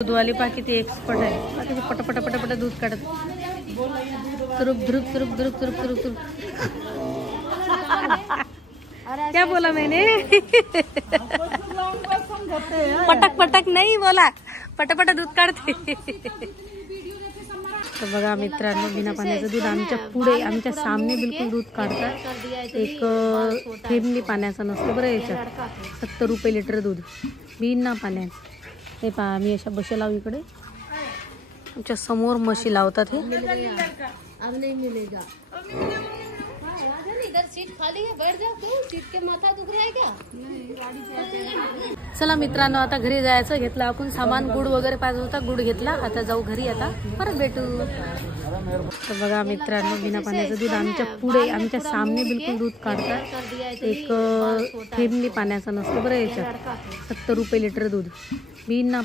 दूधवाली पा किती एक्सपर्ट आहे. किती पटपट पटपट दूध काढत. तुरुप धुरुप तुरुप धुरुप तुरुप तुरुप तुरुप. क्या बोला मैंने? पटक पटक नाही बोला, पटपट दूध काढते. तर बघा मित्रांनो, बिना पाण्याचं दूध आमच्या पुढे आमच्या सामने बिलकुल दूध काढतात. एक थेंबनी पाण्याचं नसतं बरं याच्यात. 70 रुपये लिटर दूध बिना पाण्यात. हे पहा, आम्ही अशा बशी लावू इकडे. आमच्या समोर म्हशी लावतात. हे चला मित्रांनो, आता घरी जायचं. घेतलं आपण सामान, गुड वगैरे पाहिजे होता, गुड घेतला. आता जाऊ घरी, आता परत भेटू. तर बघा मित्रांनो, बिना पाण्याचं दूध आमच्या पुढे आमच्या सामने बिलकुल दूध काढतात. एक थेंबनी पाण्याचं नसतं बरं याच्यात. 70 रुपये लिटर दूध बिना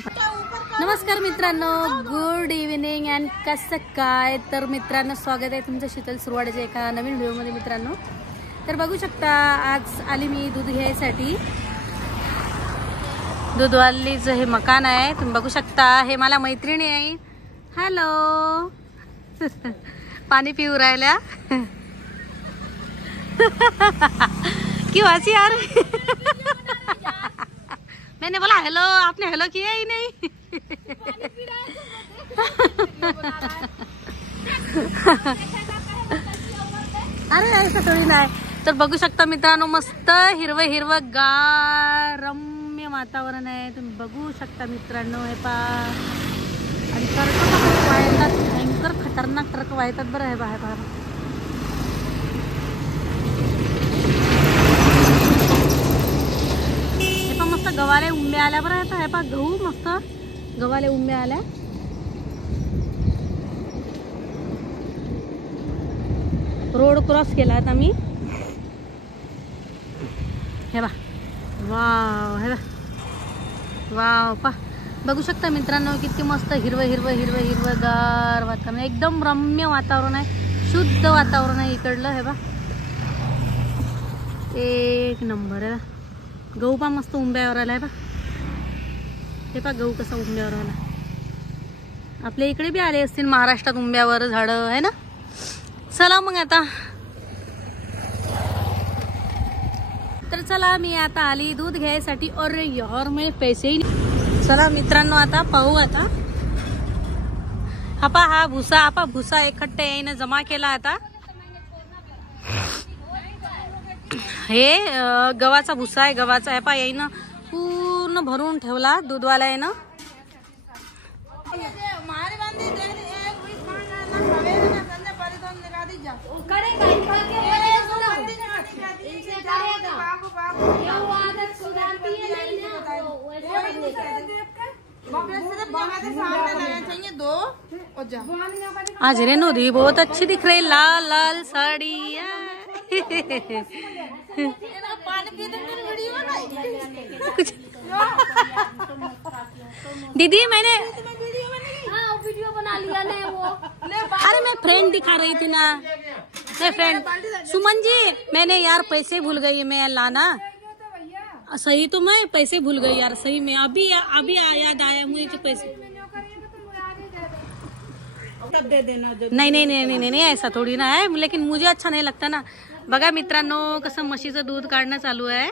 नमस्कार मित्रांनो, गुड इव्हिनिंग अँड कसं काय. तर मित्रांनो, स्वागत आहे तुमचं शीतल सुरवाडीच्या एका नवीन व्हिडिओमध्ये. मित्रांनो, तर बघू शकता, आज आली मी दूध घ्यायसाठी. दूधवालीचं हे मकान आहे, तुम्ही बघू शकता. हे मला मैत्रिणी आहे. हॅलो. पाणी पिऊ राहिल्या. क्यों हंसी यार? मैंने बोला हेलो, आपने हेलो किया ही नहीं. अरे ऐसा थोडी नाही. तर बघू शकता मित्रांनो, मस्त हिरवं हिरवं गार रम्य वातावरण आहे. तुम्ही बघू शकता मित्रांनो. हे पा आणि ट्रक वाहतात, भयंकर खतरनाक ट्रक वाहतात बरं. हे पहा पहा, हे पहा मस्त गव्हाले उंब्या आल्या बरं. हे पहा गहू मस्त गव्हाले उंब्या आल्या. रोड क्रॉस केला आता मी. हे बा, वाव. हे बा, वाव. पा बघू शकता मित्रांनो, किती मस्त हिरवं हिरवं हिरवं हिरवंगार वातावरण. एकदम रम्य वातावरण आहे, शुद्ध वातावरण आहे इकडलं. हे बा, एक नंबर. आहे बा, गहू पा मस्त उंब्यावर आला. आहे बा, हे पा गहू कसा उंब्यावर आला. आपल्या इकडे बी आले असतील महाराष्ट्रात उंब्यावर झाडं, आहे ना. चला मग आता. तर चला, मी आता आली दूध घ्यायसाठी. और यार मैं पैसेही नाही. चला मित्रांनो, आता पाहू. आता हा भुसा एकट्टे यायनं जमा केला. आता हे गव्हाचा भुसा आहे, गव्हाचा. हे पा यायनं पूर्ण भरून ठेवला दूधवाला आहे ना. आज रेनू दी बहुत अच्छी दिख रही, लाल लाल साड़ी. दीदी मैंने वीडियो बना लिया ने वो. अरे मैं फ्रेंड दिखा रही थी ना, मैं फ्रेंड सुमन जी. मैंने यार पैसे भूल गई मैं लाना. सही तो मैं पैसे भूल गई यार, सही में. अभी याद आया मुझे पैसे. दे देना. नहीं नहीं नहीं नहीं नहीं, ऐसा थोड़ी ना है. लेकिन मुझे अच्छा नहीं लगता ना. बघा मित्रांनो, कसं म्हशीचं दूध काढणं चालू आहे.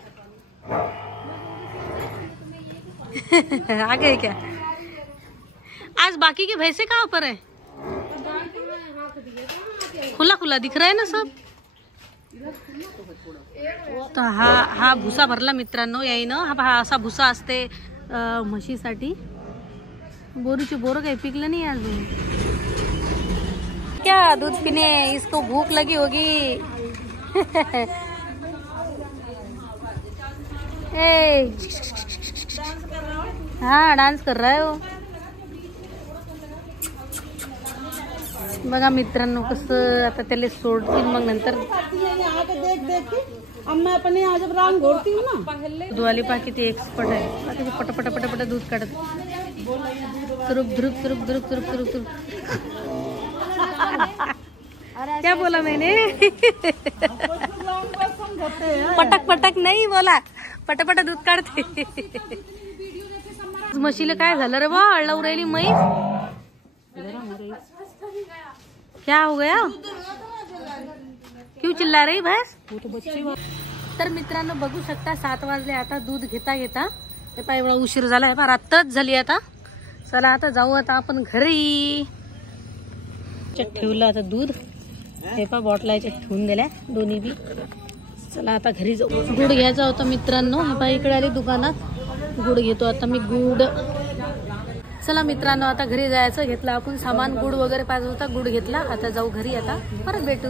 आ गए क्या? आज बाकी की भैंसे कहाँ पर है? खुला खुला दिख रहा है ना सब. तर हा भुसा भरला मित्रांनो यायनं. हा असा भुसा असते म्हशीसाठी. बोरीची बोरं काही पिकलं नाही अजून. क्या दूध पीने इसको भूख लगी होगी. हाँ डांस कर रहा है वो. बघा मित्रांनो, कसं आता त्याला सोडतील मग नंतर. दूधवाली पा किती एक्सपर्ट आहे. किती पटपट पटपट दूध काढत. तुरुप धुरुप तुरुप धुरुप तुरुप तुरुप तुरुप. क्या बोला मैंने? पटक पटक नहीं बोला, पटपट दूध काढते. म्हशीला काय झालं रे बा, अळलाऊ राहिली म्हैस. क्या हो गया, क्यों चिल्ला रही भैंस. तर मित्रांनो बघू शकता 7 वाजले आता. दूध घेता घेता हे पाय एवढा उशीर झालाय पा, रात्रच झाली आता. चला आता जाऊ आता आपण घरी. ठेवलं आता दूध, हे पा बॉटला याच्यात ठेवून दिल्या दोन्ही बी. चला आता घरी जाऊ. गुड घ्यायचा होता मित्रांनो, हे पा इकडे आली दुकानात. गुड घेतो आता मी, गुड. चला मित्रांनो आता घरी जायचं. घेतलं आपण सामान, गुड वगैरे पाहिजे होता, गुड घेतला. आता जाऊ घरी, आता परत भेटू.